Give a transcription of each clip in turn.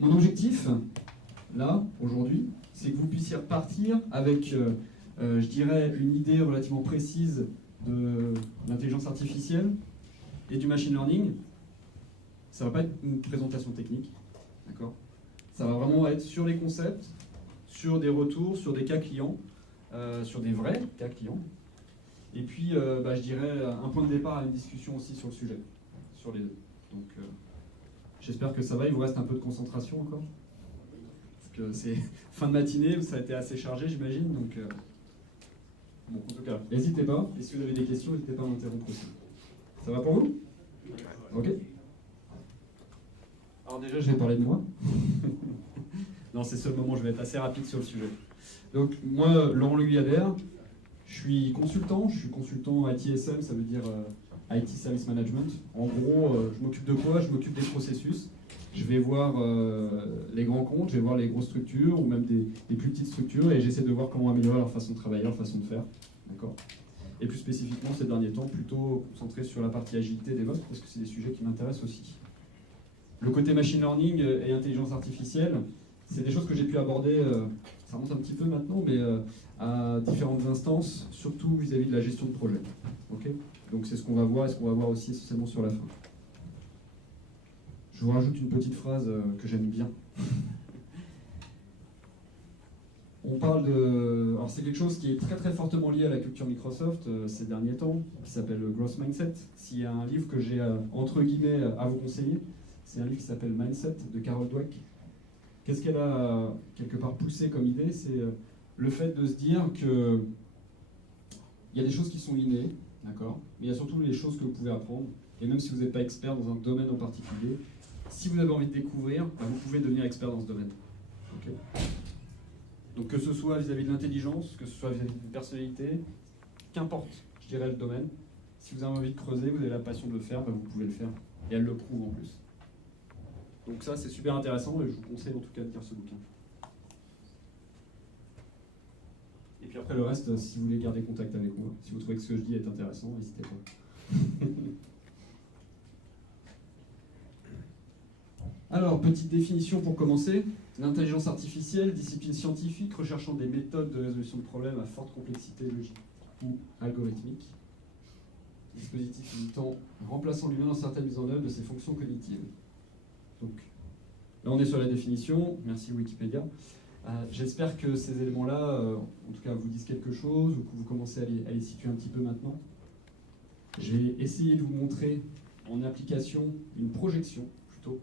Mon objectif, là, aujourd'hui, c'est que vous puissiez repartir avec, je dirais, une idée relativement précise de l'intelligence artificielle et du machine learning. Ça ne va pas être une présentation technique, d'accord? Ça va vraiment être sur les concepts, sur des retours, sur des cas clients, sur des vrais cas clients. Et puis, je dirais, un point de départ à une discussion aussi sur le sujet, sur les deux. Donc, j'espère que ça va. Il vous reste un peu de concentration encore. Parce que c'est fin de matinée, ça a été assez chargé, j'imagine. Donc, bon, en tout cas, n'hésitez pas. Et si vous avez des questions, n'hésitez pas à m'interrompre aussi. Ça va pour vous? Ok. Alors déjà, je vais parler de moi. Non, c'est ce moment, je vais être assez rapide sur le sujet. Donc, moi, Laurent Le Guyadère, je suis consultant ITSM, ça veut dire IT Service Management. En gros, je m'occupe de quoi? Je m'occupe des processus. Je vais voir les grands comptes, je vais voir les grosses structures ou même des plus petites structures et j'essaie de voir comment améliorer leur façon de travailler, leur façon de faire. D'accord? Et plus spécifiquement, ces derniers temps, plutôt concentré sur la partie agilité des votes parce que c'est des sujets qui m'intéressent aussi. Le côté machine learning et intelligence artificielle, c'est des choses que j'ai pu aborder, ça remonte un petit peu maintenant, mais à différentes instances, surtout vis-à-vis de la gestion de projet. Okay, donc c'est ce qu'on va voir et ce qu'on va voir aussi essentiellement sur la fin. Je vous rajoute une petite phrase que j'aime bien. On parle de... Alors c'est quelque chose qui est très très fortement lié à la culture Microsoft ces derniers temps, qui s'appelle Growth Mindset. S'il y a un livre que j'ai entre guillemets à vous conseiller, c'est un livre qui s'appelle Mindset de Carol Dweck. Qu'est-ce qu'elle a quelque part poussé comme idée? C'est le fait de se dire que il y a des choses qui sont innées, d'accord, mais il y a surtout les choses que vous pouvez apprendre. Et même si vous n'êtes pas expert dans un domaine en particulier, si vous avez envie de découvrir, vous pouvez devenir expert dans ce domaine. Okay. Donc que ce soit vis-à-vis de l'intelligence, que ce soit vis-à-vis d'une personnalité, qu'importe, je dirais, le domaine, si vous avez envie de creuser, vous avez la passion de le faire, vous pouvez le faire. Et elle le prouve en plus. Donc ça, c'est super intéressant et je vous conseille en tout cas de lire ce bouquin. Et puis après le reste, si vous voulez garder contact avec moi, si vous trouvez que ce que je dis est intéressant, n'hésitez pas. Alors, petite définition pour commencer. L'intelligence artificielle, discipline scientifique recherchant des méthodes de résolution de problèmes à forte complexité logique ou algorithmique. Dispositif imitant, remplaçant l'humain dans certaines mises en œuvre de ses fonctions cognitives. Donc, là on est sur la définition, merci Wikipédia. J'espère que ces éléments-là, en tout cas, vous disent quelque chose ou que vous commencez à les situer un petit peu maintenant. Je vais essayer de vous montrer en application une projection, plutôt,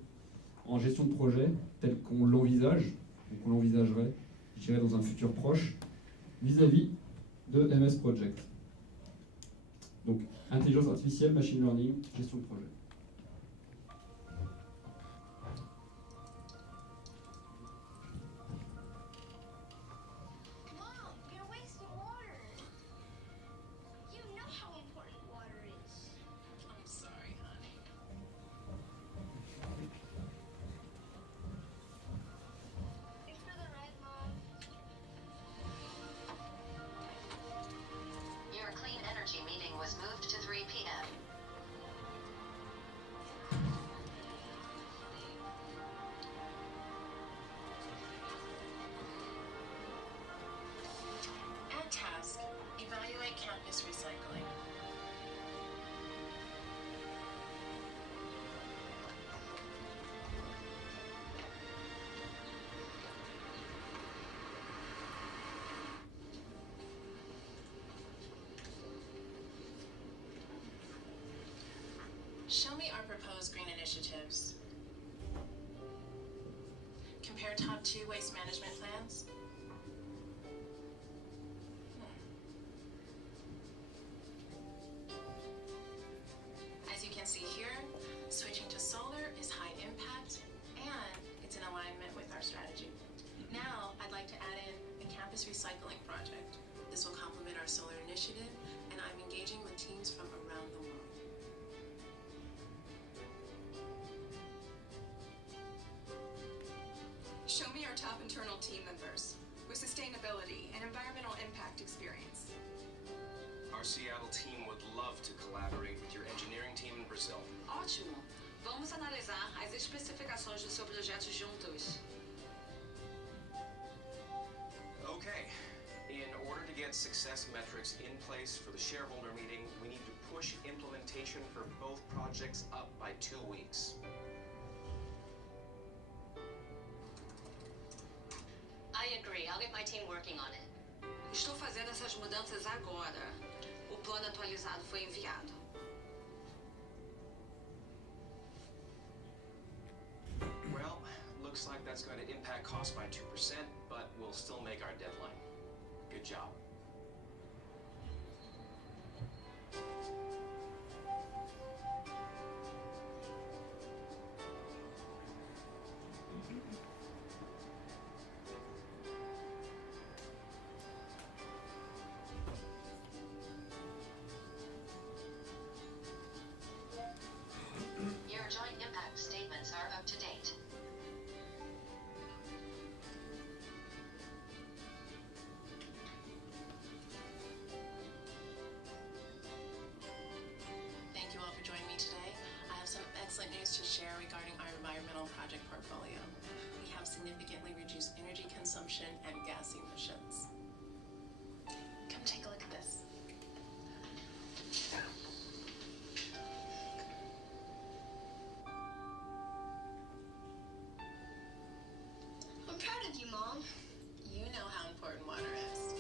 en gestion de projet, telle qu'on l'envisage, ou qu'on l'envisagerait, je dirais, dans un futur proche, vis-à-vis de MS Project. Donc, intelligence artificielle, machine learning, gestion de projet. Task, evaluate campus recycling. Show me our proposed green initiatives. Compare top 2 waste management plans. As you can see here, switching to solar is high impact and it's in alignment with our strategy. Now, I'd like to add in a campus recycling project. This will complement our solar initiative, and I'm engaging with teams from around the world. Show me our top internal team members with sustainability and environmental impact experience. Our Seattle team would love to collaborate with your engineering team in Brazil. Ótimo! Vamos analisar as especificações falamos do seu projeto juntos. Okay. In order to get success metrics in place for the shareholder meeting, we need to push implementation for both projects up by 2 weeks. I agree. I'll get my team working on it. Estou fazendo essas mudanças agora. O plano atualizado foi enviado. Well, looks like that's going to impact costs by 2%, but we'll still make our deadline. Good job. Your joint impact statements are up to date. Thank you all for joining me today. I have some excellent news to share regarding our environmental project portfolio. We have significantly reduced energy consumption and gas emissions. Come take a look at this. I'm proud of you, Mom. You know how important water is.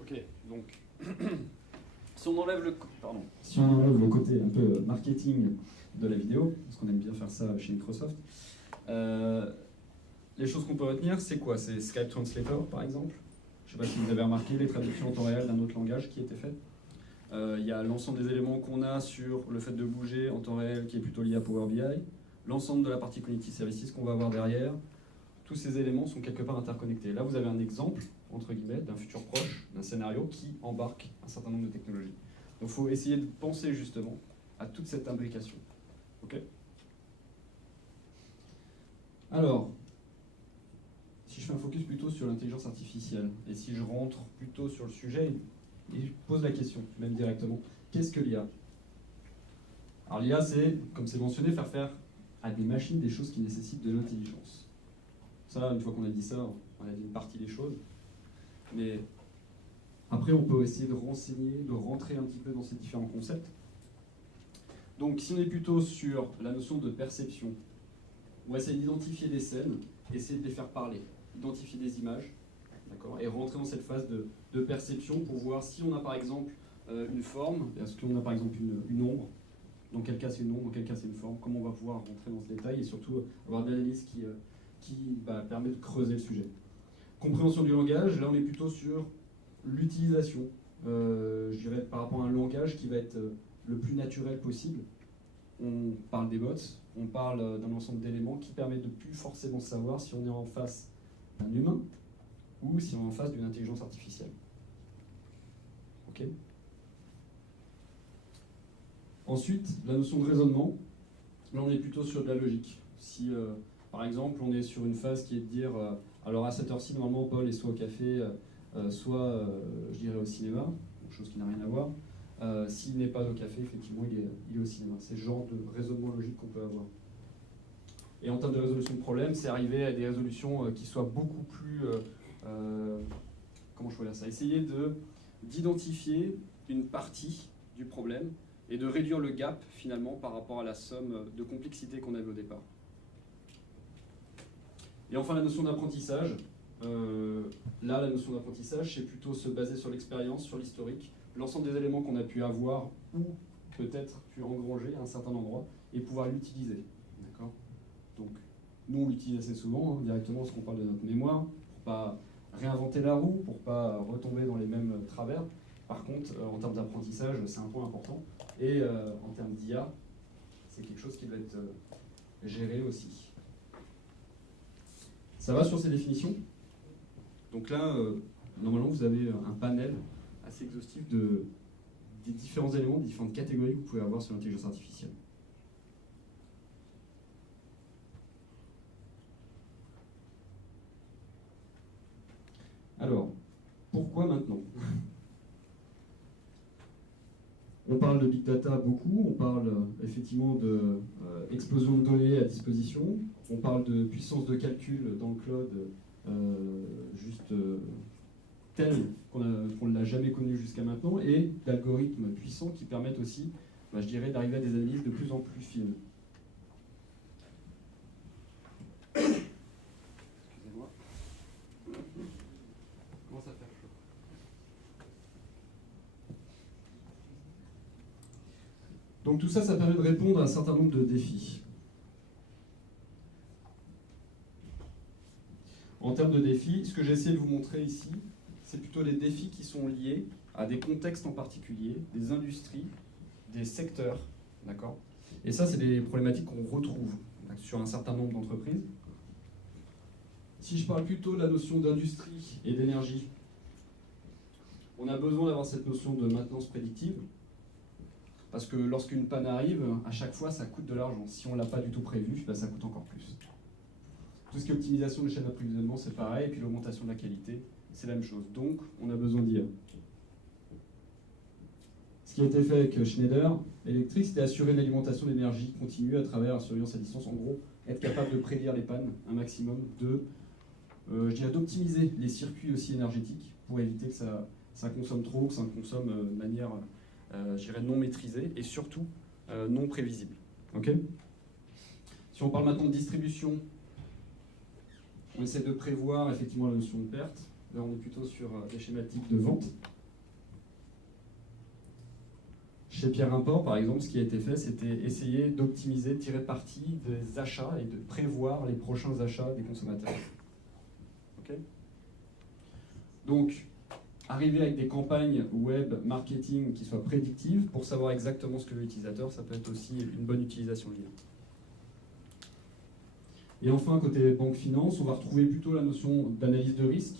Ok, donc si on enlève si on enlève le côté un peu marketing de la vidéo, parce qu'on aime bien faire ça chez Microsoft, les choses qu'on peut retenir, c'est quoi? C'est Skype Translator, par exemple. Je ne sais pas si vous avez remarqué les traductions en temps réel d'un autre langage qui étaient faites. Il y a l'ensemble des éléments qu'on a sur le fait de bouger en temps réel qui est plutôt lié à Power BI, l'ensemble de la partie Cognitive Services qu'on va avoir derrière. Tous ces éléments sont quelque part interconnectés. Là, vous avez un exemple, entre guillemets, d'un futur proche, d'un scénario qui embarque un certain nombre de technologies. Donc il faut essayer de penser justement à toute cette imbrication. Ok ? Alors, si je fais un focus plutôt sur l'intelligence artificielle, et si je rentre plutôt sur le sujet, et je pose la question, même directement, qu'est-ce que l'IA? Alors l'IA, c'est, comme c'est mentionné, faire à des machines des choses qui nécessitent de l'intelligence. Ça, une fois qu'on a dit ça, on a dit une partie des choses. Mais après, on peut essayer de renseigner, de rentrer un petit peu dans ces différents concepts. Donc, si on est plutôt sur la notion de perception, on va essayer d'identifier des scènes, essayer de les faire parler, identifier des images, d'accord, et rentrer dans cette phase de perception pour voir si on a par exemple une forme, est-ce qu'on a par exemple une ombre, dans quel cas c'est une ombre, dans quel cas c'est une forme, comment on va pouvoir rentrer dans ce détail et surtout avoir de l'analyse qui permet de creuser le sujet. Compréhension du langage, là on est plutôt sur l'utilisation, je dirais par rapport à un langage qui va être le plus naturel possible. On parle des bots, on parle d'un ensemble d'éléments qui permettent de plus forcément savoir si on est en face d'un humain ou si on est en face d'une intelligence artificielle. Ok ? Ensuite, la notion de raisonnement, là on est plutôt sur de la logique. Si par exemple on est sur une phase qui est de dire alors à cette heure-ci normalement Paul est soit au café, soit je dirais au cinéma, chose qui n'a rien à voir. S'il n'est pas au café, effectivement il est au cinéma. C'est le genre de raisonnement logique qu'on peut avoir. Et en termes de résolution de problèmes, c'est arriver à des résolutions qui soient beaucoup plus... comment je peux dire ça? Essayer d'identifier une partie du problème et de réduire le gap finalement par rapport à la somme de complexité qu'on avait au départ. Et enfin la notion d'apprentissage. Là, la notion d'apprentissage, c'est plutôt se baser sur l'expérience, sur l'historique, l'ensemble des éléments qu'on a pu avoir ou peut-être pu engranger à un certain endroit et pouvoir l'utiliser. D'accord ? Donc, nous, on l'utilise assez souvent, directement, parce qu'on parle de notre mémoire, pour pas réinventer la roue, pour pas retomber dans les mêmes travers. Par contre, en termes d'apprentissage, c'est un point important. Et en termes d'IA, c'est quelque chose qui doit être géré aussi. Ça va sur ces définitions ? Donc là, normalement, vous avez un panel assez exhaustif des différents éléments, des différentes catégories que vous pouvez avoir sur l'intelligence artificielle. Alors, pourquoi maintenant? On parle de big data beaucoup, on parle effectivement de explosion de données à disposition, on parle de puissance de calcul dans le cloud juste telle qu'on ne l'a jamais connue jusqu'à maintenant, et d'algorithmes puissants qui permettent aussi, je dirais, d'arriver à des analyses de plus en plus fines. Excusez-moi. Comment ça fait chaud? Donc tout ça, ça permet de répondre à un certain nombre de défis. En termes de défis, ce que j'ai essayé de vous montrer ici, c'est plutôt les défis qui sont liés à des contextes en particulier, des industries, des secteurs, d'accord? Et ça, c'est des problématiques qu'on retrouve sur un certain nombre d'entreprises. Si je parle plutôt de la notion d'industrie et d'énergie, on a besoin d'avoir cette notion de maintenance prédictive, parce que lorsqu'une panne arrive, à chaque fois, ça coûte de l'argent. Si on ne l'a pas du tout prévu, ça coûte encore plus. Tout ce qui est optimisation des chaînes d'approvisionnement, c'est pareil, et puis l'augmentation de la qualité, c'est la même chose. Donc, on a besoin d'IA. Ce qui a été fait avec Schneider Electric, c'était assurer une alimentation d'énergie continue à travers la surveillance à distance. En gros, être capable de prédire les pannes un maximum, je dirais d'optimiser les circuits aussi énergétiques pour éviter que ça consomme trop, que ça consomme de manière, je dirais, non maîtrisée et surtout non prévisible. Okay, si on parle maintenant de distribution, on essaie de prévoir effectivement la notion de perte. Là, on est plutôt sur des schématiques de vente. Chez Pierre Import, par exemple, ce qui a été fait, c'était essayer d'optimiser, de tirer parti des achats et de prévoir les prochains achats des consommateurs. Okay, donc, arriver avec des campagnes web marketing qui soient prédictives pour savoir exactement ce que veut l'utilisateur, ça peut être aussi une bonne utilisation de l'IA. Et enfin, côté banque finance, on va retrouver plutôt la notion d'analyse de risque,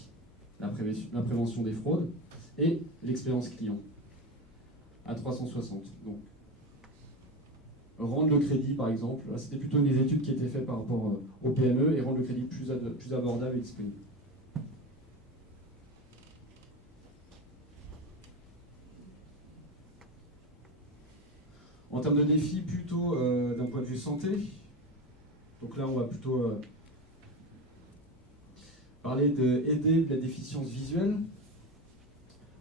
la prévention des fraudes et l'expérience client à 360. Donc, rendre le crédit, par exemple, c'était plutôt des études qui étaient faites par rapport aux PME et rendre le crédit plus abordable et disponible. En termes de défis, plutôt d'un point de vue santé, donc là on va plutôt parler d'aider la déficience visuelle,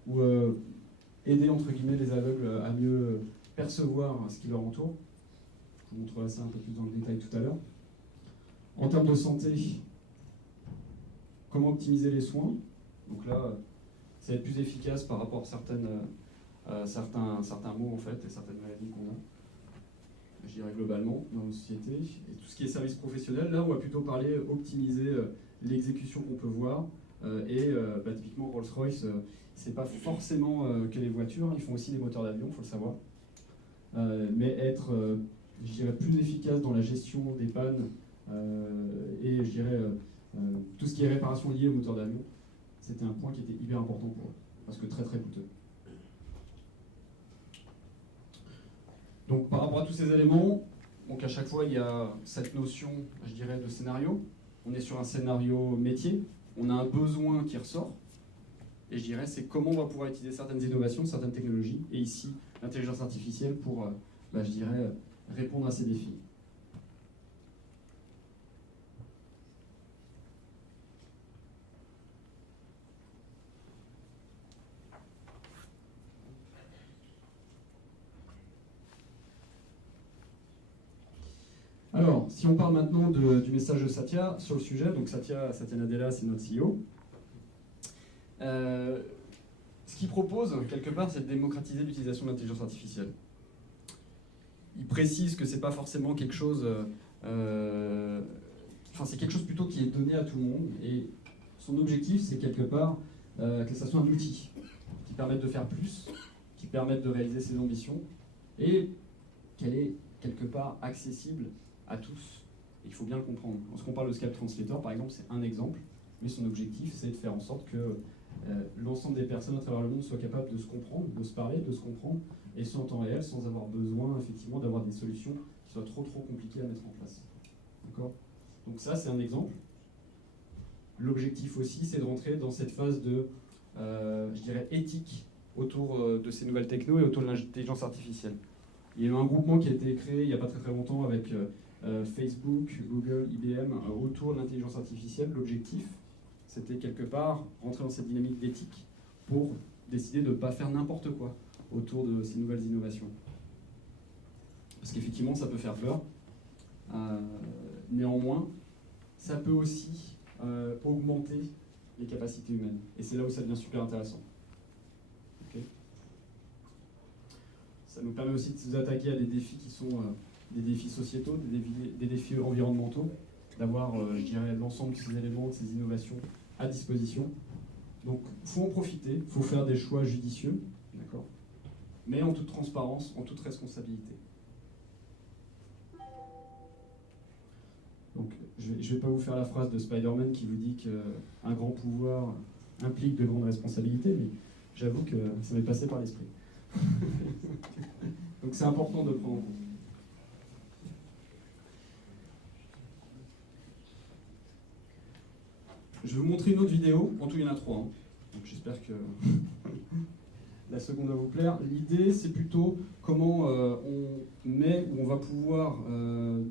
ou aider entre guillemets les aveugles à mieux percevoir ce qui leur entoure. Je vous montrerai ça un peu plus dans le détail tout à l'heure. En termes de santé, comment optimiser les soins. Donc là, ça va être plus efficace par rapport à certains maux en fait, et certaines maladies qu'on a, je dirais globalement, dans nos sociétés. Et tout ce qui est service professionnel, là on va plutôt parler optimiser l'exécution qu'on peut voir, typiquement Rolls-Royce, c'est pas forcément que les voitures, ils font aussi des moteurs d'avion, il faut le savoir, mais être, je dirais, plus efficace dans la gestion des pannes et je dirais tout ce qui est réparation liée au moteur d'avion, c'était un point qui était hyper important pour eux, parce que très très coûteux. Donc par rapport à tous ces éléments, donc à chaque fois il y a cette notion, je dirais, de scénario. On est sur un scénario métier, on a un besoin qui ressort, et je dirais c'est comment on va pouvoir utiliser certaines innovations, certaines technologies, et ici l'intelligence artificielle pour, je dirais, répondre à ces défis. Alors, si on parle maintenant du message de Satya sur le sujet, donc Satya Nadella, c'est notre CEO. Ce qu'il propose, quelque part, c'est de démocratiser l'utilisation de l'intelligence artificielle. Il précise que c'est pas forcément quelque chose... c'est quelque chose plutôt qui est donné à tout le monde, et son objectif, c'est quelque part que ça soit un outil qui permette de faire plus, qui permette de réaliser ses ambitions, et qu'elle est quelque part accessible à tous. Il faut bien le comprendre. Lorsqu'on parle de Skype Translator, par exemple, c'est un exemple, mais son objectif, c'est de faire en sorte que l'ensemble des personnes à travers le monde soient capables de se comprendre, de se parler, de se comprendre, et ce en temps réel, sans avoir besoin, effectivement, d'avoir des solutions qui soient trop compliquées à mettre en place. D'accord ? Donc ça, c'est un exemple. l'objectif aussi, c'est de rentrer dans cette phase de, je dirais, éthique autour de ces nouvelles techno et autour de l'intelligence artificielle. Il y a eu un groupement qui a été créé il n'y a pas très très longtemps avec Facebook, Google, IBM autour de l'intelligence artificielle. L'objectif, c'était quelque part rentrer dans cette dynamique d'éthique pour décider de ne pas faire n'importe quoi autour de ces nouvelles innovations. Parce qu'effectivement, ça peut faire peur. Néanmoins, ça peut aussi augmenter les capacités humaines. Et c'est là où ça devient super intéressant. Okay. Ça nous permet aussi de nous attaquer à des défis qui sont des défis sociétaux, des défis environnementaux, d'avoir, je dirais, l'ensemble de ces éléments, de ces innovations à disposition. Donc, il faut en profiter, il faut faire des choix judicieux, d'accord, mais en toute transparence, en toute responsabilité. Donc, je ne vais pas vous faire la phrase de Spider-Man qui vous dit qu'un grand pouvoir implique de grandes responsabilités, mais j'avoue que ça m'est passé par l'esprit. Donc c'est important de le prendre en compte. Je vais vous montrer une autre vidéo, en tout il y en a 3, hein. Donc j'espère que la seconde va vous plaire. L'idée c'est plutôt comment on met, ou on va pouvoir,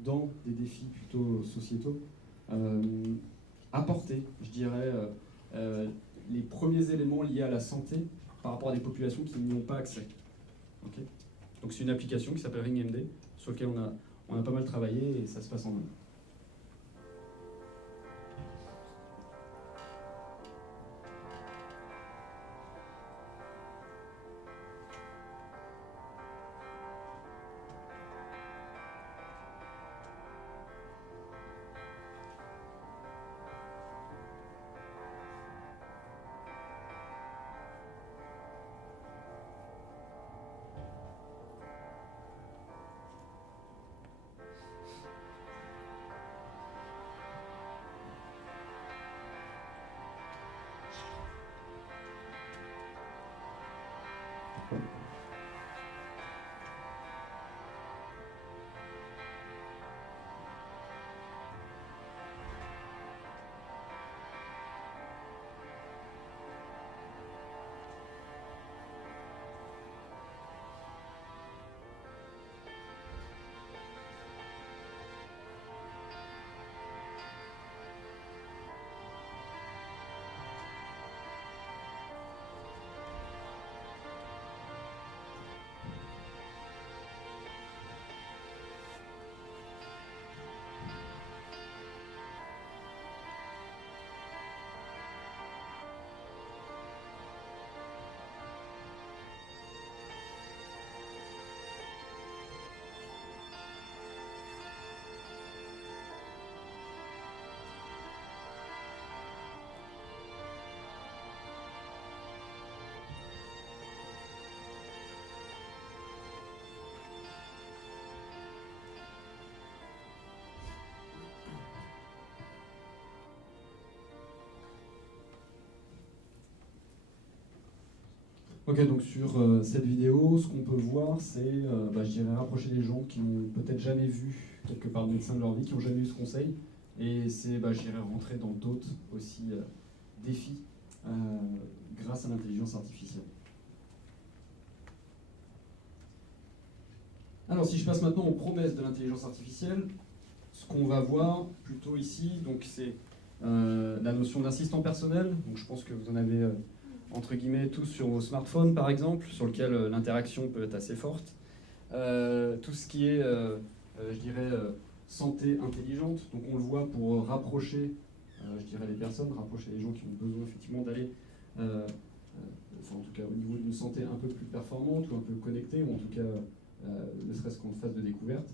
dans des défis plutôt sociétaux, apporter, je dirais, les premiers éléments liés à la santé par rapport à des populations qui n'y ont pas accès. Okay. Donc c'est une application qui s'appelle RingMD, sur laquelle on a pas mal travaillé et ça se passe en Inde. Ok, donc sur cette vidéo, ce qu'on peut voir, c'est, je dirais, rapprocher les gens qui n'ont peut-être jamais vu quelque part de médecin de leur vie, qui n'ont jamais eu ce conseil, et c'est, je dirais, rentrer dans d'autres aussi défis grâce à l'intelligence artificielle. Alors, si je passe maintenant aux promesses de l'intelligence artificielle, ce qu'on va voir plutôt ici, donc c'est la notion d'assistant personnel. Donc, je pense que vous en avez entre guillemets tous sur vos smartphones, par exemple, sur lequel l'interaction peut être assez forte. Tout ce qui est, je dirais, santé intelligente. Donc, on le voit pour rapprocher, je dirais, les personnes, rapprocher les gens qui ont besoin effectivement d'aller, en tout cas au niveau d'une santé un peu plus performante ou un peu connectée, ou en tout cas ne serait-ce qu'en phase de découverte.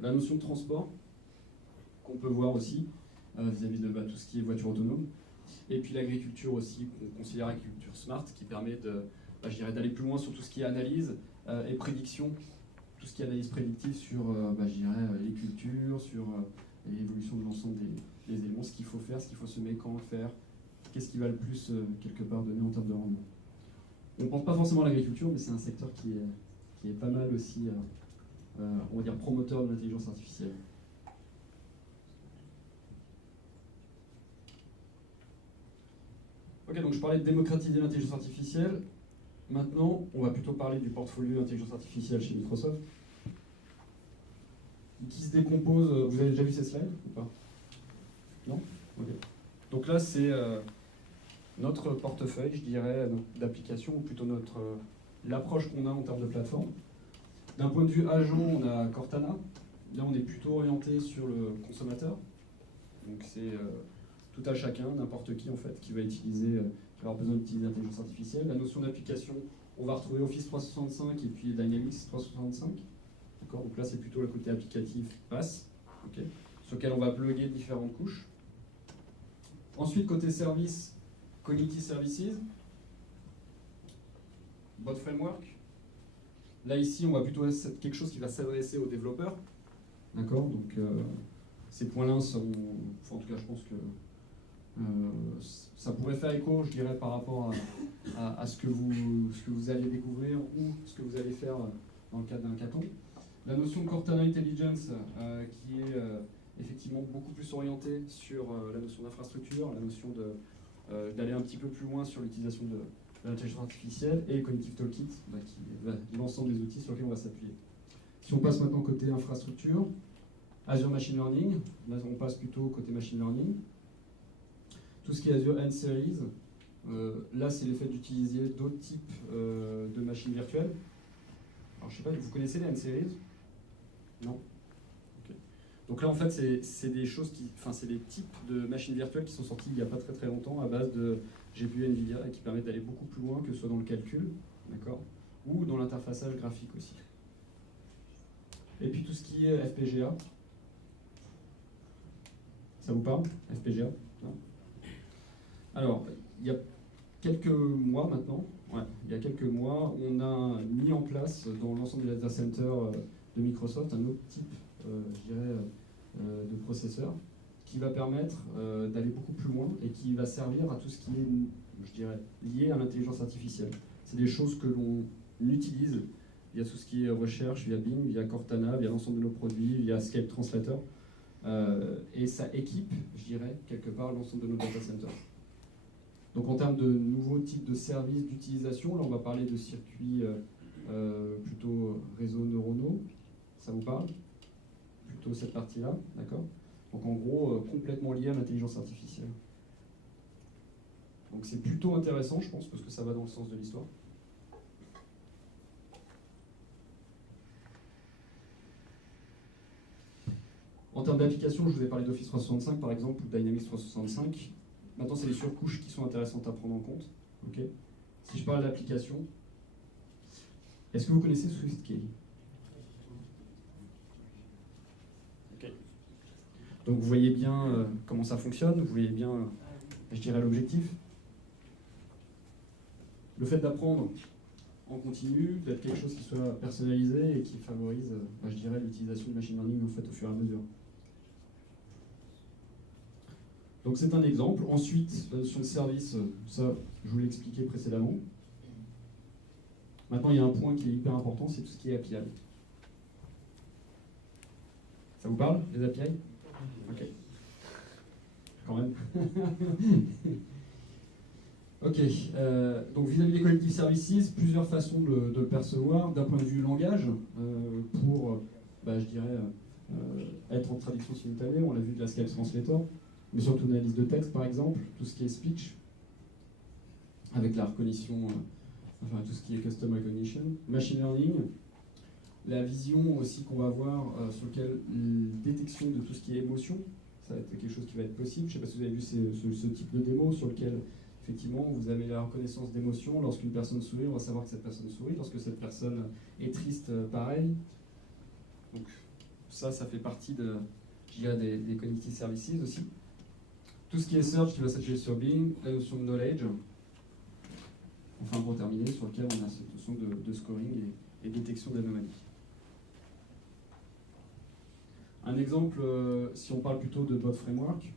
La notion de transport, qu'on peut voir aussi vis-à-vis de tout ce qui est voiture autonome. Et puis l'agriculture aussi, qu'on considère agriculture smart, qui permet je dirais, d'aller plus loin sur tout ce qui est analyse et prédiction, tout ce qui est analyse prédictive sur je dirais, les cultures, sur l'évolution de l'ensemble des éléments, ce qu'il faut faire, ce qu'il faut semer, quand le faire, qu'est-ce qui va le plus quelque part donner en termes de rendement. On ne pense pas forcément à l'agriculture, mais c'est un secteur qui est pas mal aussi, on va dire, promoteur de l'intelligence artificielle. Ok, donc je parlais de démocratiser l'intelligence artificielle. Maintenant, on va plutôt parler du portfolio d'intelligence artificielle chez Microsoft, qui se décompose. Vous avez déjà vu ces slides ou pas? Non? Ok. Donc là, c'est notre portefeuille, je dirais, d'applications, ou plutôt l'approche qu'on a en termes de plateforme. D'un point de vue agent, on a Cortana. Là, on est plutôt orienté sur le consommateur. Donc c'est tout à chacun, n'importe qui en fait, qui va utiliser, qui va avoir besoin d'utiliser l'intelligence artificielle. La notion d'application, on va retrouver Office 365 et puis Dynamics 365. D'accord. Donc là, c'est plutôt le côté applicatif PaaS, okay, sur lequel on va plugger différentes couches. Ensuite, côté service, Cognitive Services, Bot Framework. Là, ici, on va plutôt être quelque chose qui va s'adresser aux développeurs. D'accord. Donc, ces points-là sont. Enfin, en tout cas, je pense que ça pourrait faire écho, je dirais, par rapport à ce que vous allez découvrir ou ce que vous allez faire dans le cadre d'un hackathon. La notion de Cortana Intelligence, qui est effectivement beaucoup plus orientée sur la notion d'infrastructure, la notion d'aller un petit peu plus loin sur l'utilisation de l'intelligence artificielle, et Cognitive Toolkit, qui est l'ensemble des outils sur lesquels on va s'appuyer. Si on passe maintenant côté infrastructure, Azure Machine Learning, là on passe plutôt côté Machine Learning. Tout ce qui est Azure N-Series, là c'est le fait d'utiliser d'autres types de machines virtuelles. Alors je sais pas, vous connaissez les N-Series? Non? Okay. Donc là en fait c'est des choses c'est des types de machines virtuelles qui sont sorties il n'y a pas très longtemps à base de GPU NVIDIA et qui permettent d'aller beaucoup plus loin que ce soit dans le calcul, d'accord, ou dans l'interfaçage graphique aussi. Et puis tout ce qui est FPGA. Ça vous parle, FPGA? Non? Alors, il y a quelques mois maintenant, on a mis en place dans l'ensemble des data centers de Microsoft un autre type, de processeur qui va permettre d'aller beaucoup plus loin et qui va servir à tout ce qui est, je dirais, lié à l'intelligence artificielle. C'est des choses que l'on utilise via tout ce qui est recherche, via Bing, via Cortana, via l'ensemble de nos produits, via Skype Translator. Et ça équipe, je dirais, quelque part l'ensemble de nos data centers. Donc en termes de nouveaux types de services d'utilisation, là on va parler de circuits plutôt réseaux neuronaux. Ça vous parle? Plutôt cette partie-là, d'accord? Donc en gros, complètement lié à l'intelligence artificielle. Donc c'est plutôt intéressant, je pense, parce que ça va dans le sens de l'histoire. En termes d'application, je vous ai parlé d'Office 365 par exemple, ou Dynamics 365. Maintenant, c'est les surcouches qui sont intéressantes à prendre en compte. Okay. Si je parle d'application, est-ce que vous connaissez SwiftKey? Okay. Donc vous voyez bien comment ça fonctionne, vous voyez bien, je dirais, l'objectif. Le fait d'apprendre en continu, d'être quelque chose qui soit personnalisé et qui favorise, je dirais, l'utilisation de machine learning en fait, au fur et à mesure. Donc c'est un exemple. Ensuite, la notion de service, ça, je vous l'ai expliqué précédemment. Maintenant, il y a un point qui est hyper important, c'est tout ce qui est API. Ça vous parle, les API? Ok. Quand même. Ok. Donc vis-à-vis des Cognitive Services, plusieurs façons de le percevoir. D'un point de vue langage, pour, je dirais, être en traduction simultanée, on l'a vu de la Skype Translator, mais surtout l'analyse de texte par exemple, tout ce qui est speech, avec la reconnaissance, tout ce qui est custom recognition, machine learning, la vision aussi qu'on va avoir sur lequel détection de tout ce qui est émotion, ça va être quelque chose qui va être possible. Je ne sais pas si vous avez vu ce type de démo sur lequel effectivement vous avez la reconnaissance d'émotion. Lorsqu'une personne sourit, on va savoir que cette personne sourit. Lorsque cette personne est triste, pareil. Donc ça fait partie des Cognitive Services aussi. Tout ce qui est search qui va s'appuyer sur Bing, la notion de knowledge, enfin pour terminer, sur lequel on a cette notion de scoring et détection d'anomalies. Un exemple, si on parle plutôt de bot framework,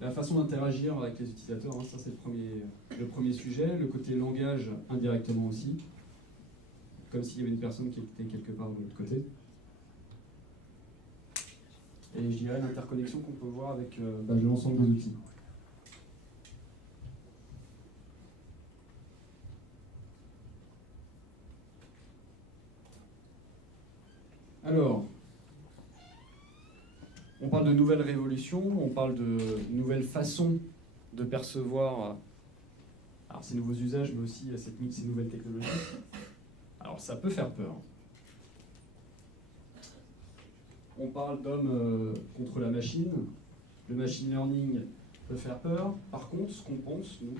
la façon d'interagir avec les utilisateurs, ça c'est le premier sujet, le côté langage indirectement aussi, comme s'il y avait une personne qui était quelque part de l'autre côté. Et je dirais l'interconnexion qu'on peut voir avec l'ensemble des outils. Alors, on parle de nouvelles révolutions, on parle de nouvelles façons de percevoir alors, ces nouveaux usages, mais aussi ces nouvelles technologies. Alors, ça peut faire peur. On parle d'hommes contre la machine. Le machine learning peut faire peur. Par contre, ce qu'on pense, nous,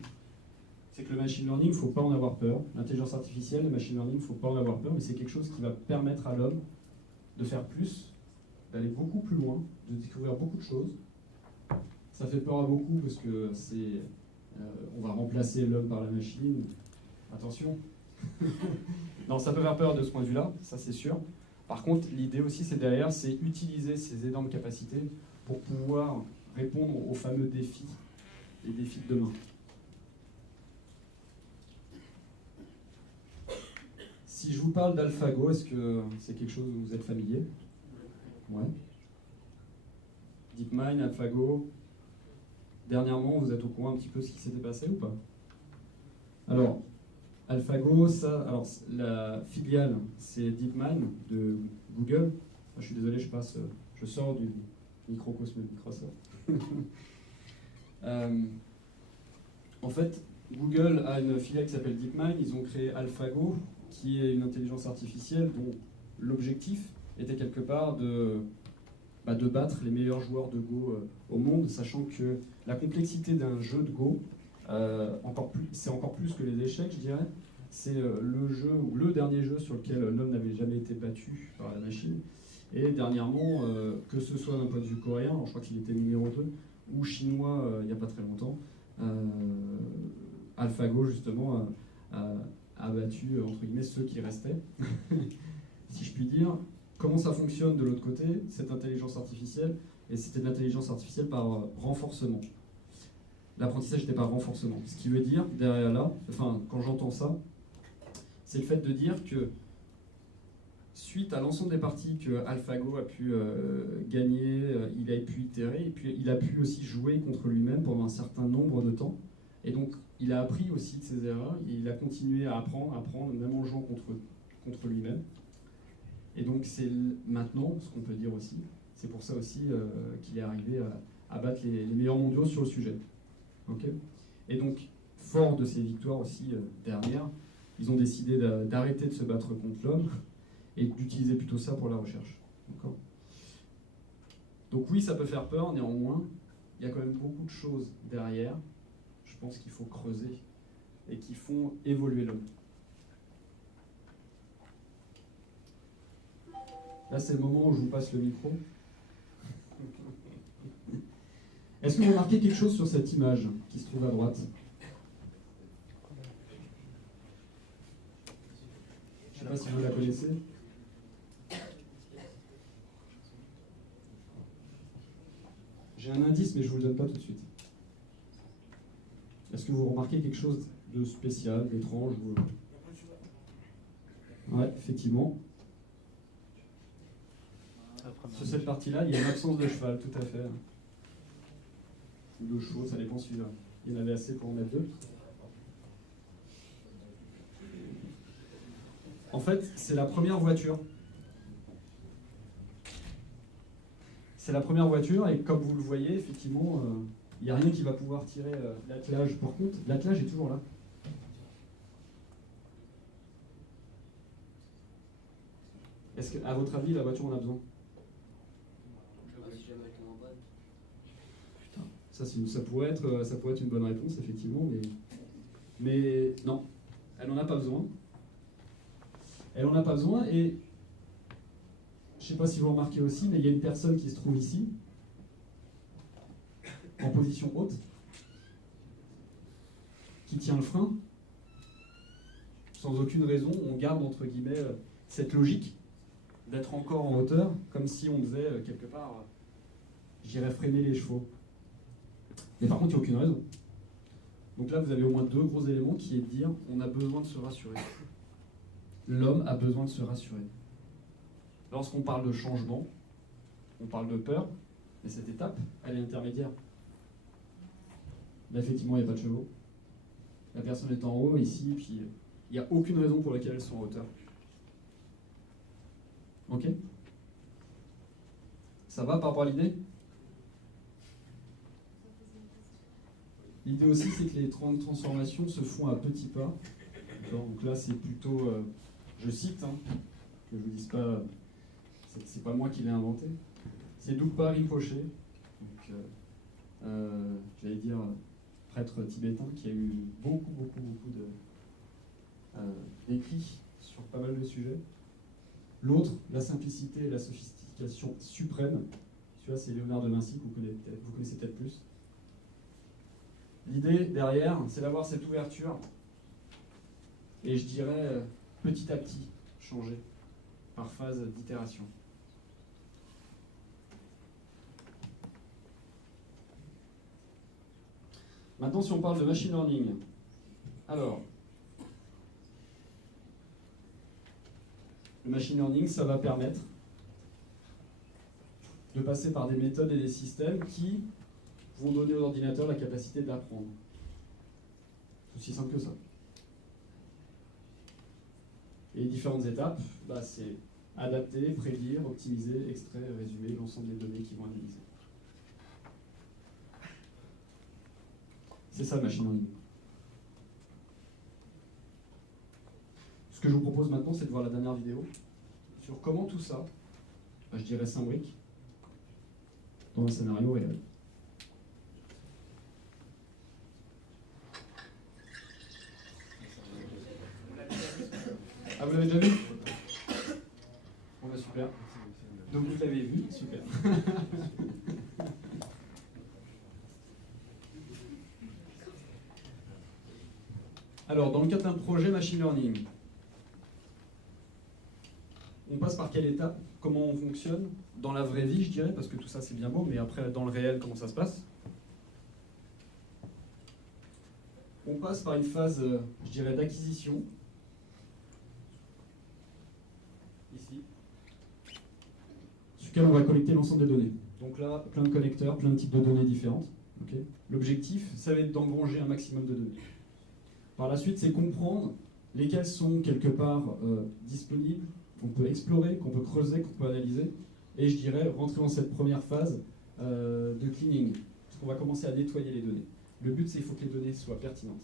c'est que le machine learning, il ne faut pas en avoir peur. L'intelligence artificielle, le machine learning, il ne faut pas en avoir peur, mais c'est quelque chose qui va permettre à l'homme de faire plus, d'aller beaucoup plus loin, de découvrir beaucoup de choses. Ça fait peur à beaucoup parce que on va remplacer l'homme par la machine. Attention. Non, ça peut faire peur de ce point de vue-là, ça c'est sûr. Par contre, l'idée aussi, c'est derrière, c'est utiliser ces énormes capacités pour pouvoir répondre aux fameux défis, les défis de demain. Si je vous parle d'AlphaGo, est-ce que c'est quelque chose où vous êtes familier? Ouais. DeepMind, AlphaGo. Dernièrement, vous êtes au courant un petit peu de ce qui s'était passé ou pas? Alors, AlphaGo, la filiale, c'est DeepMind de Google. Je suis désolé, je sors du microcosme de Microsoft. En fait, Google a une filiale qui s'appelle DeepMind. Ils ont créé AlphaGo, qui est une intelligence artificielle dont l'objectif était quelque part de battre les meilleurs joueurs de Go au monde, sachant que la complexité d'un jeu de Go, c'est encore plus que les échecs, je dirais. C'est le dernier jeu sur lequel l'homme n'avait jamais été battu par la machine. Et dernièrement, que ce soit d'un point de vue coréen, alors je crois qu'il était numéro 2, ou chinois il n'y a pas très longtemps, AlphaGo justement a battu entre guillemets ceux qui restaient, si je puis dire. Comment ça fonctionne de l'autre côté, cette intelligence artificielle? Et c'était de l'intelligence artificielle par renforcement. L'apprentissage n'était par renforcement. Ce qui veut dire, derrière là, enfin, quand j'entends ça, c'est le fait de dire que suite à l'ensemble des parties que AlphaGo a pu gagner, il a pu itérer, et puis il a pu aussi jouer contre lui-même pendant un certain nombre de temps. Et donc, il a appris aussi de ses erreurs, et il a continué à apprendre, même en jouant contre lui-même. Et donc, c'est maintenant, ce qu'on peut dire aussi, c'est pour ça aussi qu'il est arrivé à battre les meilleurs mondiaux sur le sujet. Okay. Et donc, fort de ces victoires aussi dernières, ils ont décidé d'arrêter de se battre contre l'homme et d'utiliser plutôt ça pour la recherche. Donc oui, ça peut faire peur, néanmoins, il y a quand même beaucoup de choses derrière, je pense qu'il faut creuser, et qui font évoluer l'homme. Là, c'est le moment où je vous passe le micro. Est-ce que vous remarquez quelque chose sur cette image qui se trouve à droite? Je ne sais pas si vous la connaissez. J'ai un indice, mais je ne vous le donne pas tout de suite. Est-ce que vous remarquez quelque chose de spécial, d'étrange Ouais, effectivement. Sur cette partie-là, il y a une absence de cheval, tout à fait. Ou de chevaux, ça dépend celui-là. Il y en avait assez pour en mettre 2. En fait, c'est la première voiture. C'est la première voiture, et comme vous le voyez, effectivement, il n'y a rien qui va pouvoir tirer l'attelage. Par contre, l'attelage est toujours là. Est-ce qu'à votre avis, la voiture en a besoin? Ça pourrait être une bonne réponse, effectivement, mais non, elle n'en a pas besoin. Elle n'en a pas besoin, et je ne sais pas si vous remarquez aussi, mais il y a une personne qui se trouve ici, en position haute, qui tient le frein. Sans aucune raison, on garde, entre guillemets, cette logique d'être encore en hauteur, comme si on devait, quelque part, j'irais freiner les chevaux. Mais par contre, il n'y a aucune raison. Donc là, vous avez au moins 2 gros éléments qui est de dire on a besoin de se rassurer. L'homme a besoin de se rassurer. Lorsqu'on parle de changement, on parle de peur, mais cette étape, elle est intermédiaire. Là, effectivement, il n'y a pas de chevaux. La personne est en haut, ici, puis il n'y a aucune raison pour laquelle elles sont en hauteur. Ok ? Ça va par rapport à l'idée? L'idée aussi, c'est que les transformations se font à petits pas. Donc là, c'est plutôt, je cite, hein, que je ne vous dise pas, c'est pas moi qui l'ai inventé. C'est Drukpa Rinpoche, donc, j'allais dire prêtre tibétain, qui a eu beaucoup d'écrits sur pas mal de sujets. L'autre, la simplicité et la sophistication suprême. Celui-là, c'est Léonard de Vinci, que vous connaissez peut-être plus. L'idée derrière, c'est d'avoir cette ouverture et je dirais petit à petit changer par phase d'itération. Maintenant, si on parle de machine learning, alors, le machine learning, ça va permettre de passer par des méthodes et des systèmes qui vont donner aux ordinateurs la capacité d'apprendre. C'est aussi simple que ça. Et les différentes étapes, c'est adapter, prédire, optimiser, extraire et résumer l'ensemble des données qui vont analyser. C'est ça le machine learning. Ce que je vous propose maintenant, c'est de voir la dernière vidéo sur comment tout ça, je dirais s'imbrique dans un scénario réel. Ah, vous l'avez déjà vu? Bon, super. Donc vous l'avez vu, super. Alors, dans le cadre d'un projet machine learning, on passe par quelle étape? Comment on fonctionne? Dans la vraie vie, je dirais, parce que tout ça c'est bien beau, mais après, dans le réel, comment ça se passe? On passe par une phase, je dirais, d'acquisition. Ici. Sur lequel on va collecter l'ensemble des données. Donc là, plein de connecteurs, plein de types de données différentes. Okay. L'objectif, ça va être d'engranger un maximum de données. Par la suite, c'est comprendre lesquelles sont quelque part disponibles, qu'on peut explorer, qu'on peut creuser, qu'on peut analyser. Et je dirais rentrer dans cette première phase de cleaning. Parce qu'on va commencer à nettoyer les données. Le but, c'est qu'il faut que les données soient pertinentes.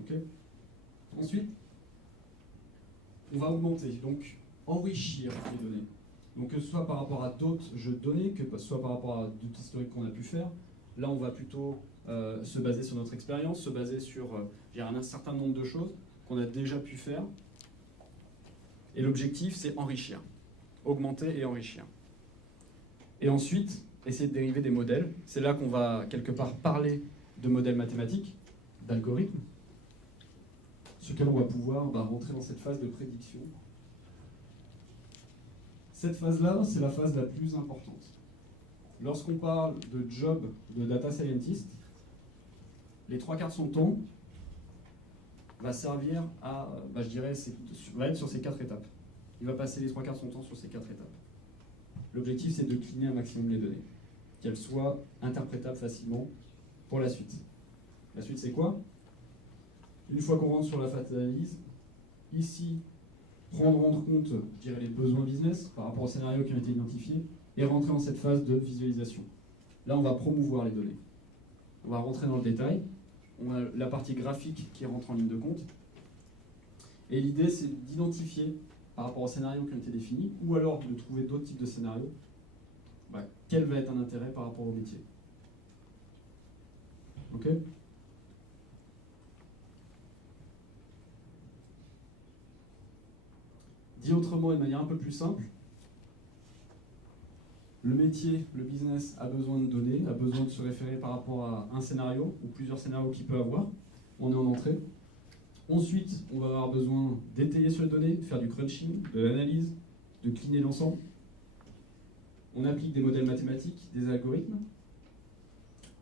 Okay. Ensuite, on va augmenter, donc enrichir les données. Donc que ce soit par rapport à d'autres jeux de données, que ce soit par rapport à d'autres historiques qu'on a pu faire. Là, on va plutôt se baser sur notre expérience, se baser sur un certain nombre de choses qu'on a déjà pu faire. Et l'objectif, c'est enrichir. Augmenter et enrichir. Et ensuite, essayer de dériver des modèles. C'est là qu'on va quelque part parler de modèles mathématiques, d'algorithmes, sur lesquels on va pouvoir rentrer dans cette phase de prédiction. Cette phase-là, c'est la phase la plus importante. Lorsqu'on parle de job de data scientist, les 3/4 de son temps va servir à, je dirais, va être sur ces 4 étapes. Il va passer les 3/4 de son temps sur ces 4 étapes. L'objectif, c'est de cleaner un maximum les données, qu'elles soient interprétables facilement pour la suite. La suite, c'est quoi? Une fois qu'on rentre sur la phase d'analyse, ici, rendre compte, je dirais, les besoins business par rapport aux scénarios qui ont été identifiés, et rentrer dans cette phase de visualisation. Là, on va promouvoir les données. On va rentrer dans le détail. On a la partie graphique qui rentre en ligne de compte. Et l'idée, c'est d'identifier, par rapport aux scénarios qui ont été définis, ou alors de trouver d'autres types de scénarios, quel va être un intérêt par rapport au métier. Ok ? Dit autrement et de manière un peu plus simple, le métier, le business a besoin de données, a besoin de se référer par rapport à un scénario ou plusieurs scénarios qu'il peut avoir. On est en entrée. Ensuite, on va avoir besoin d'étayer sur les données, de faire du crunching, de l'analyse, de cleaner l'ensemble. On applique des modèles mathématiques, des algorithmes.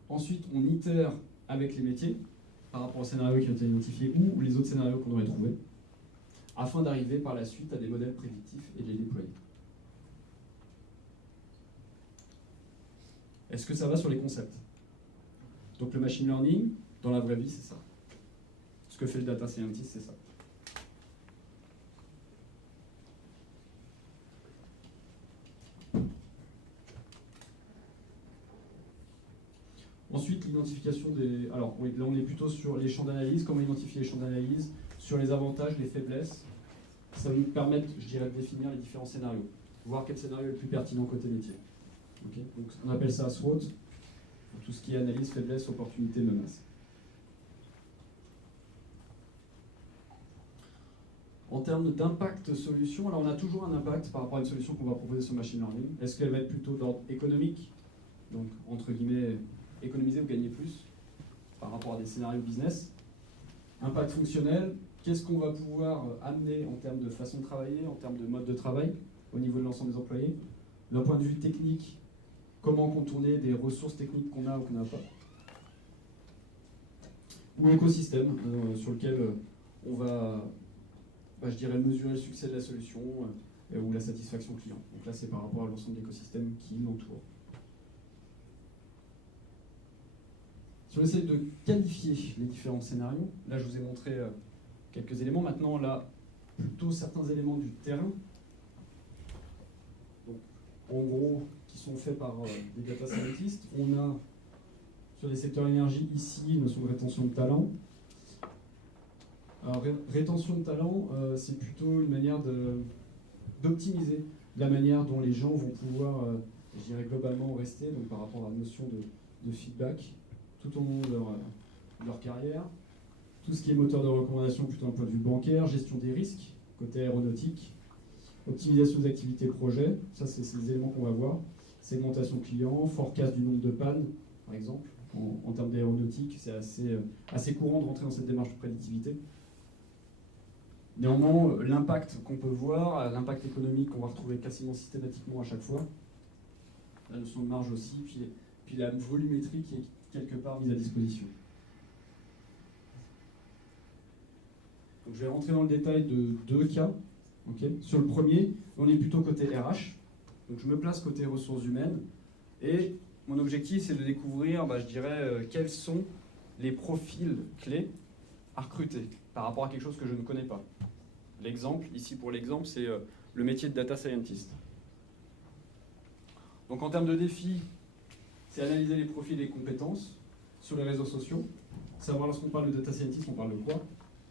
Ensuite, on itère avec les métiers par rapport aux scénarios qui ont été identifiés ou les autres scénarios qu'on aurait trouvés, afin d'arriver par la suite à des modèles prédictifs et de les déployer. Est-ce que ça va sur les concepts? Donc le machine learning, dans la vraie vie, c'est ça. Ce que fait le data scientist, c'est ça. Ensuite, l'identification des... Alors, oui, là, on est plutôt sur les champs d'analyse, comment identifier les champs d'analyse, sur les avantages, les faiblesses. Ça va nous permettre, je dirais, de définir les différents scénarios, voir quel scénario est le plus pertinent côté métier. Okay. Donc, on appelle ça SWOT, pour tout ce qui est analyse, faiblesse, opportunité, menace. En termes d'impact solution, alors on a toujours un impact par rapport à une solution qu'on va proposer sur machine learning. Est-ce qu'elle va être plutôt d'ordre économique, donc entre guillemets économiser ou gagner plus par rapport à des scénarios business? Impact fonctionnel, qu'est-ce qu'on va pouvoir amener en termes de façon de travailler, en termes de mode de travail au niveau de l'ensemble des employés? D'un point de vue technique, comment contourner des ressources techniques qu'on a ou qu'on n'a pas? Ou écosystème sur lequel on va, je dirais, mesurer le succès de la solution ou la satisfaction client. Donc là, c'est par rapport à l'ensemble de l'écosystème qui l'entoure. Si on essaie de qualifier les différents scénarios, là je vous ai montré quelques éléments. Maintenant, là, plutôt certains éléments du terrain. Donc, en gros, qui sont faits par des data scientists. On a, sur les secteurs énergie, ici, notion de rétention de talent. Alors, rétention de talent, c'est plutôt une manière d'optimiser la manière dont les gens vont pouvoir, je dirais, globalement rester, donc par rapport à la notion de feedback, tout au long de leur carrière. Tout ce qui est moteur de recommandation plutôt d'un point de vue bancaire, gestion des risques, côté aéronautique, optimisation des activités projet, ça c'est les éléments qu'on va voir, segmentation client, forecast du nombre de pannes, par exemple, en termes d'aéronautique, c'est assez courant de rentrer dans cette démarche de prédictivité. Néanmoins, l'impact qu'on peut voir, l'impact économique qu'on va retrouver quasiment systématiquement à chaque fois, la notion de marge aussi, puis la volumétrie qui est quelque part mise à disposition. Donc je vais rentrer dans le détail de deux cas. Okay. Sur le premier, on est plutôt côté RH. Donc je me place côté ressources humaines. Et mon objectif, c'est de découvrir, je dirais, quels sont les profils clés à recruter par rapport à quelque chose que je ne connais pas. L'exemple, ici pour l'exemple, c'est le métier de data scientist. Donc en termes de défis, c'est analyser les profils et les compétences sur les réseaux sociaux. Savoir lorsqu'on parle de data scientist, on parle de quoi?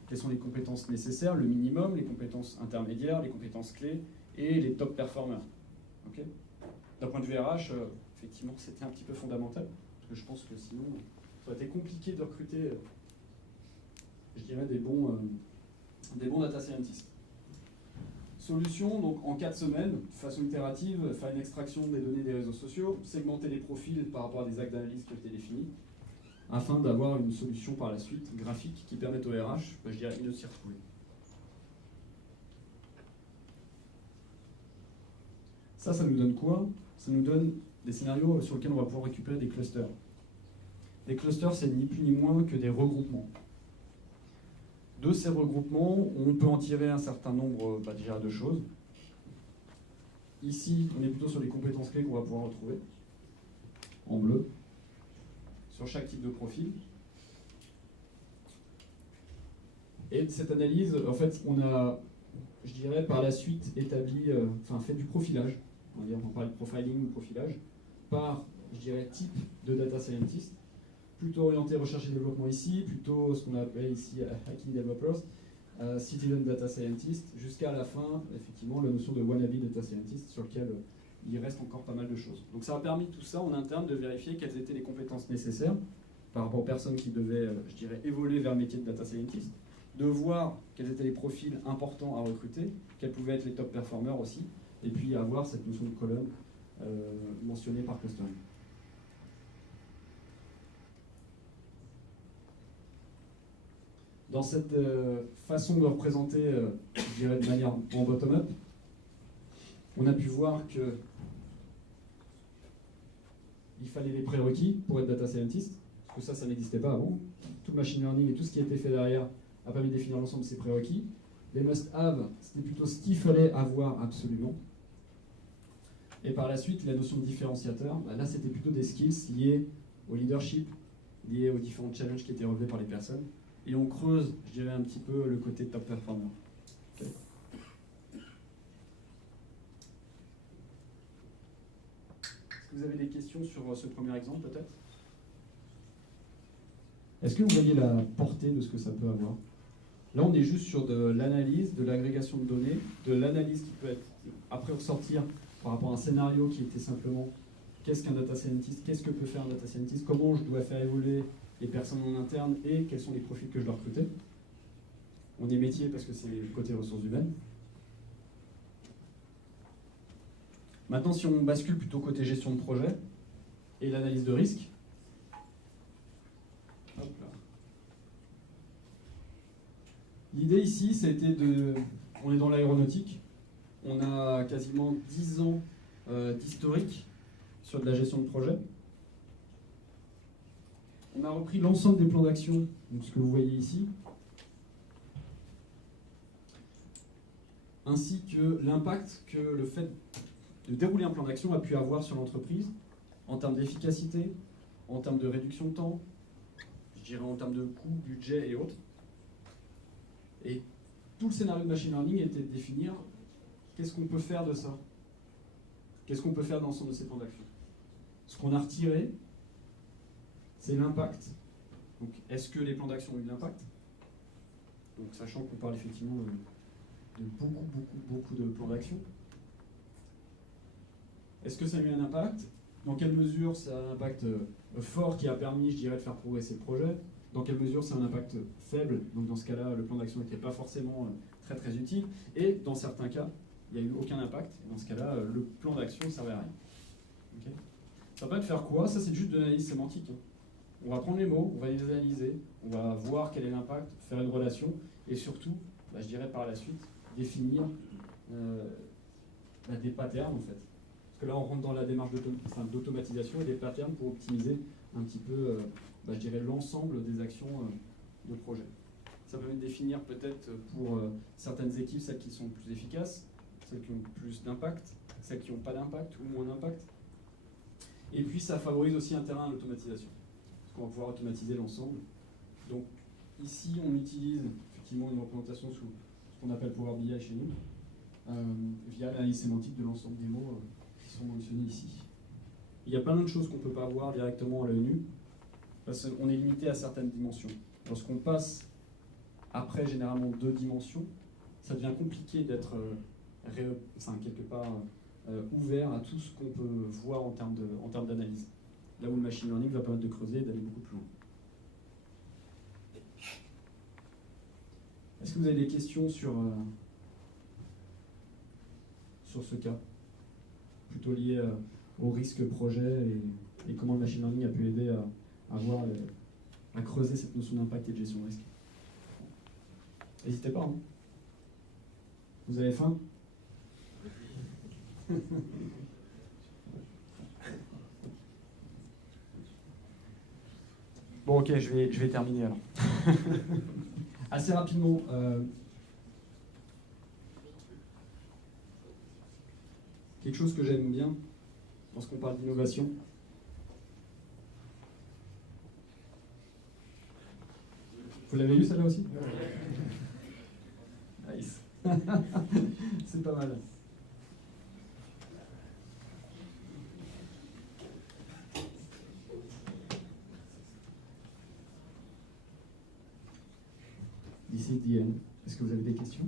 Quelles sont les compétences nécessaires, le minimum, les compétences intermédiaires, les compétences clés et les top performers. Okay. D'un point de vue RH, effectivement, c'était un petit peu fondamental, parce que je pense que sinon, ça aurait été compliqué de recruter, je dirais, des bons data scientists. Solution, donc en 4 semaines, de façon itérative, faire une extraction des données des réseaux sociaux, segmenter les profils par rapport à des actes d'analyse qui ont été définis, afin d'avoir une solution par la suite graphique qui permette au RH, je dirais, de s'y retrouver. Ça nous donne quoi? Ça nous donne des scénarios sur lesquels on va pouvoir récupérer des clusters. Des clusters, c'est ni plus ni moins que des regroupements. De ces regroupements, on peut en tirer un certain nombre déjà de choses. Ici, on est plutôt sur les compétences clés qu'on va pouvoir retrouver, en bleu, sur chaque type de profil. Et de cette analyse, en fait, on a, je dirais, par la suite établi, fait du profilage, on parle de profiling ou profilage, par, je dirais, type de data scientist, plutôt orienté recherche et développement ici, plutôt ce qu'on appelle ici hacking developers, citizen data scientist, jusqu'à la fin, effectivement, la notion de wannabe data scientist, sur lequel il reste encore pas mal de choses. Donc ça a permis tout ça en interne de vérifier quelles étaient les compétences nécessaires par rapport aux personnes qui devaient, je dirais, évoluer vers le métier de data scientist, de voir quels étaient les profils importants à recruter, quels pouvaient être les top performers aussi, et puis avoir cette notion de colonne mentionnée par clustering. Dans cette façon de représenter, je dirais de manière en bottom-up, on a pu voir que il fallait les prérequis pour être data scientist, parce que ça n'existait pas avant. Tout le machine learning et tout ce qui a été fait derrière a permis de définir l'ensemble de ces prérequis. Les must-have, c'était plutôt ce qu'il fallait avoir absolument. Et par la suite, la notion de différenciateur, là c'était plutôt des skills liés au leadership, liés aux différents challenges qui étaient relevés par les personnes. Et on creuse, je dirais, un petit peu le côté top performer. Okay. Est-ce que vous avez des questions sur ce premier exemple, peut-être? Est-ce que vous voyez la portée de ce que ça peut avoir? Là, on est juste sur de l'analyse, de l'agrégation de données, de l'analyse qui peut être après ressortir par rapport à un scénario qui était simplement qu'est-ce qu'un data scientist, qu'est-ce que peut faire un data scientist, comment je dois faire évoluer les personnes en interne et quels sont les profils que je dois recruter. On est métier parce que c'est le côté ressources humaines. Maintenant, si on bascule plutôt côté gestion de projet et l'analyse de risque, hop là. L'idée ici, c'était de... On est dans l'aéronautique, on a quasiment 10 ans d'historique sur de la gestion de projet. On a repris l'ensemble des plans d'action, donc ce que vous voyez ici, ainsi que l'impact que le fait de dérouler un plan d'action a pu avoir sur l'entreprise, en termes d'efficacité, en termes de réduction de temps, je dirais en termes de coût, budget et autres. Et tout le scénario de machine learning était de définir qu'est-ce qu'on peut faire de ça, qu'est-ce qu'on peut faire dans l'ensemble de ces plans d'action. Ce qu'on a retiré, c'est l'impact. Donc, est-ce que les plans d'action ont eu de l'impact? Donc, sachant qu'on parle effectivement de beaucoup de plans d'action. Est-ce que ça a eu un impact? Dans quelle mesure ça a un impact fort qui a permis, je dirais, de faire progresser le projet? Dans quelle mesure c'est un impact faible? Donc dans ce cas-là, le plan d'action n'était pas forcément très utile. Et dans certains cas, il n'y a eu aucun impact. Et dans ce cas-là, le plan d'action ne servait à rien. Okay, ça va pas de faire quoi? Ça, c'est juste de l'analyse sémantique. On va prendre les mots, on va les analyser, on va voir quel est l'impact, faire une relation, et surtout, je dirais par la suite, définir des patterns en fait. Parce que là, on rentre dans la démarche d'automatisation et des patterns pour optimiser un petit peu, je dirais, l'ensemble des actions de projet. Ça permet de définir peut-être pour certaines équipes, celles qui sont plus efficaces, celles qui ont plus d'impact, celles qui n'ont pas d'impact ou moins d'impact. Et puis, ça favorise aussi un terrain à l'automatisation. Parce qu'on va pouvoir automatiser l'ensemble. Donc, ici, on utilise effectivement une représentation sous ce qu'on appelle Power BI chez nous, via l'analyse sémantique de l'ensemble des mots qui sont mentionnés ici. Il y a plein d'autres choses qu'on ne peut pas voir directement à l'œil nu, parce qu'on est limité à certaines dimensions. Lorsqu'on passe après généralement 2 dimensions, ça devient compliqué d'être quelque part ouvert à tout ce qu'on peut voir en termes d'analyse. Là où le machine learning va permettre de creuser et d'aller beaucoup plus loin. Est-ce que vous avez des questions sur ce cas, plutôt lié au risque projet et comment le machine learning a pu aider à creuser cette notion d'impact et de gestion de risque? N'hésitez pas. Hein. Vous avez faim? Bon, ok, je vais terminer alors. Assez rapidement. Quelque chose que j'aime bien lorsqu'on parle d'innovation. Vous l'avez lu celle-là aussi? Nice. C'est pas mal. This is the end. Est-ce que vous avez des questions?